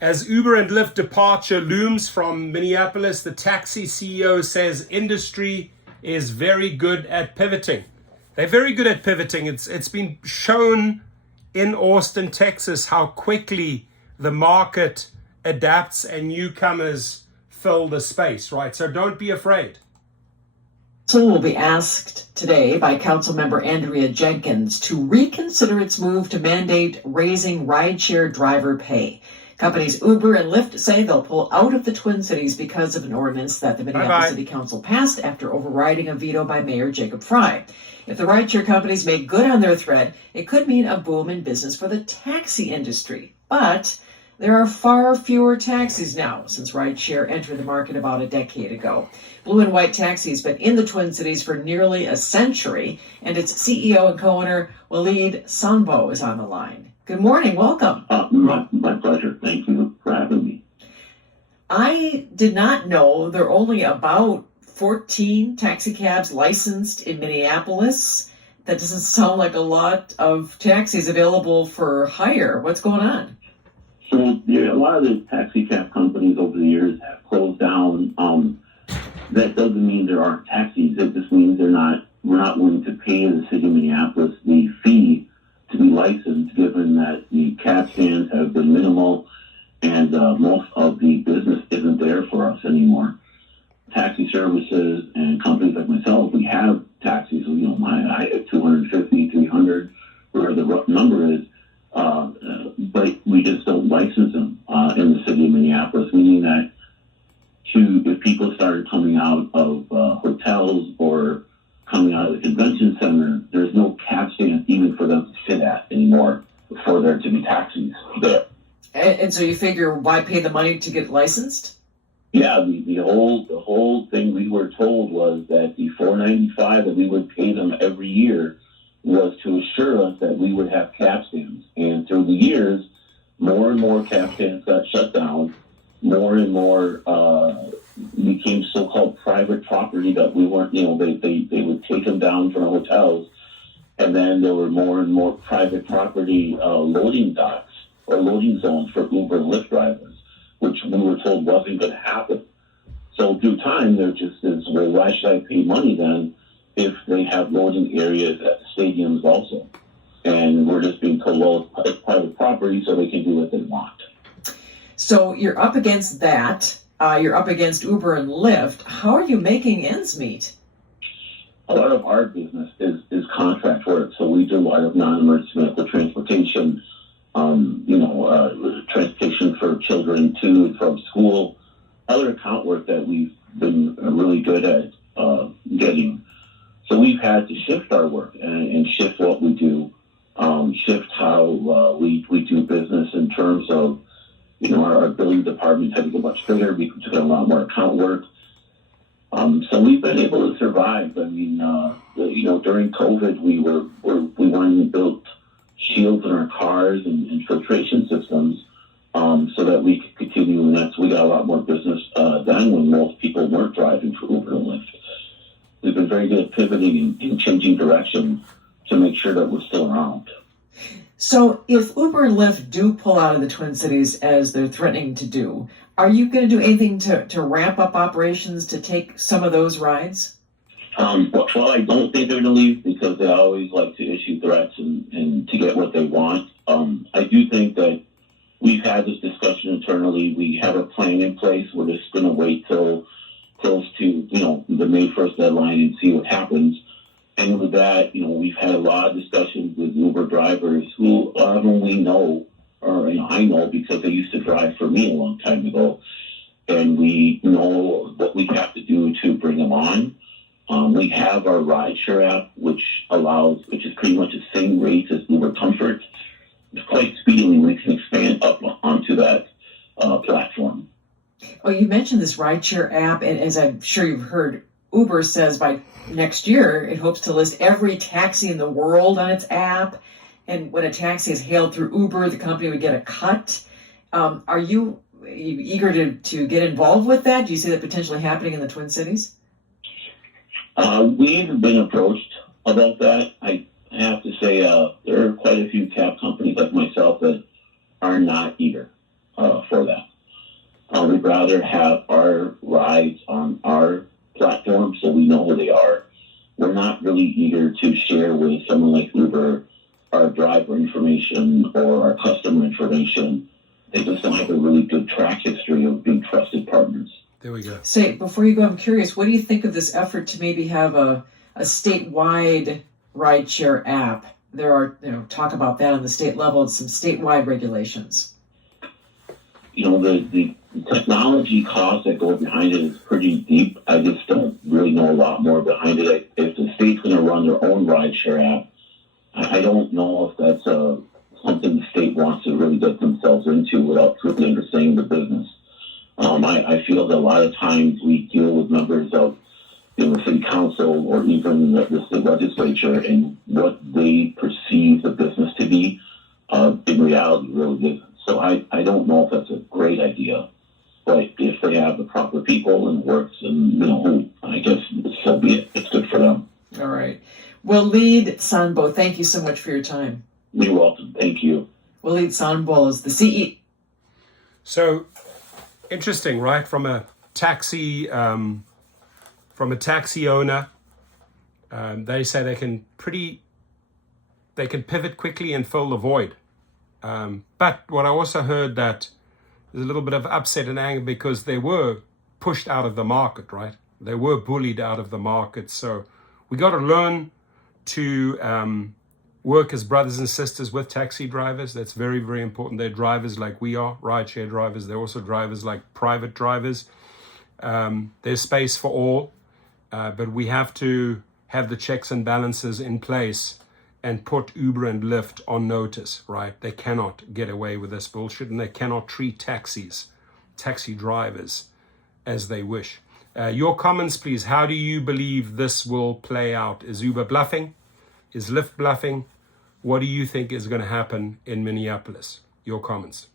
As Uber and Lyft departure looms from Minneapolis, the taxi CEO says industry is very good at pivoting. They're very good at pivoting. It's been shown in Austin, Texas, how quickly the market adapts and newcomers fill the space, right? So don't be afraid. Council will be asked today by Councilmember Andrea Jenkins to reconsider its move to mandate raising rideshare driver pay. Companies Uber and Lyft say they'll pull out of the Twin Cities because of an ordinance that the Minneapolis City Council passed after overriding a veto by Mayor Jacob Frey. If the rideshare companies make good on their threat, it could mean a boom in business for the taxi industry. But there are far fewer taxis now since rideshare entered the market about a decade ago. Blue and White Taxi has been in the Twin Cities for nearly a century, and its CEO and co-owner, Waleed Sanbo, is on the line. Good morning. Welcome. My pleasure. Thank you for having me. I did not know there are only about 14 taxi cabs licensed in Minneapolis. That doesn't sound like a lot of taxis available for hire. What's going on? So a lot of the taxi cab companies over the years have closed down. That doesn't mean there aren't taxis. It just means we're not willing to pay the city of Minneapolis the fee to be licensed, given that the cab stands have been minimal and most of the business isn't there for us anymore. Taxi services and companies like myself, we have taxis. I have 250, 300, whatever the rough number is, but we just don't license them in the city of Minneapolis, meaning that if people started coming out of hotels or coming out of the convention center, there's no cab stand even for them to sit at anymore for there to be taxis there. And so you figure, why pay the money to get licensed? Yeah, the whole thing we were told was that the $4.95 that we would pay them every year was to assure us that we would have cab stands. And through the years, more and more cab stands got shut down. More and more became so-called private property that we weren't, they would take them down from hotels. And then there were more and more private property loading docks or loading zones for Uber and Lyft drivers, which we were told wasn't going to happen. So through time, there just is, well, why should I pay money then if they have loading areas at the stadiums also? And we're just being told, well, it's private property, so they can do what they want. So you're up against that. You're up against Uber and Lyft. How are you making ends meet? A lot of our business is contract work. So we do a lot of non-emergency medical transportation, transportation for children to and from school, other account work that we've been really good at getting. So we've had to shift our work and shift what we do, shift how we do business in terms of, our billing department had to get much bigger because we got a lot more account work. So we've been able to survive. I mean, during COVID, we went and built shields in our cars and filtration systems so that we could continue. And we got a lot more business then when most people weren't driving for Uber and Lyft. We've been very good at pivoting and changing direction to make sure that we're still around. So if Uber and Lyft do pull out of the Twin Cities as they're threatening to do, are you going to do anything to ramp up operations to take some of those rides? Well, I don't think they're going to leave because they always like to issue threats and to get what they want. I do think that we've had this discussion internally. We have a plan in place. We're just going to wait till close to, the May 1st deadline and see what happens. And with that, we've had a lot of discussions with Uber drivers who a lot of them we know, or I know because they used to drive for me a long time ago. And we know what we have to do to bring them on. We have our Rideshare app, which is pretty much the same rate as Uber Comfort. Quite speedily, we can expand up onto that platform. Oh, you mentioned this Rideshare app, and as I'm sure you've heard, Uber says by next year it hopes to list every taxi in the world on its app. And when a taxi is hailed through Uber, the company would get a cut. Are you eager to get involved with that? Do you see that potentially happening in the Twin Cities? We've been approached about that. I have to say there are quite a few cab companies like myself that are not eager for that. would rather have our rides on our platform so we know who they are. We're not really eager to share with someone like Uber our driver information or our customer information. They just don't have a really good track history of being trusted partners. There we go. Say, before you go, I'm curious, what do you think of this effort to maybe have a statewide rideshare app? There are, talk about that on the state level and some statewide regulations. The technology costs that go behind it is pretty deep. I just don't really know a lot more behind it. If the state's going to run their own rideshare app, I don't know if that's something the state wants to really get themselves into without truly understanding the business. I feel that a lot of times we deal with members of the city council or even the state legislature, and what they perceive the business to be, in reality really isn't. So I don't know if that's a great idea, but if they have the proper people and it works, and I guess so be it. It's good for them. All right. Waleed Sanbo, thank you so much for your time. You're welcome. Thank you. Waleed Sanbo is the CEO. So interesting, right? From a taxi owner, they say they can pivot quickly and fill the void. But what I also heard that there's a little bit of upset and anger because they were pushed out of the market, right? They were bullied out of the market. So we got to learn to work as brothers and sisters with taxi drivers. That's very, very important. They're drivers like we are, rideshare drivers. They're also drivers like private drivers. There's space for all, but we have to have the checks and balances in place and put Uber and Lyft on notice, right? They cannot get away with this bullshit, and they cannot treat taxi drivers as they wish. Your comments, please. How do you believe this will play out? Is Uber bluffing? Is Lyft bluffing? What do you think is going to happen in Minneapolis? Your comments.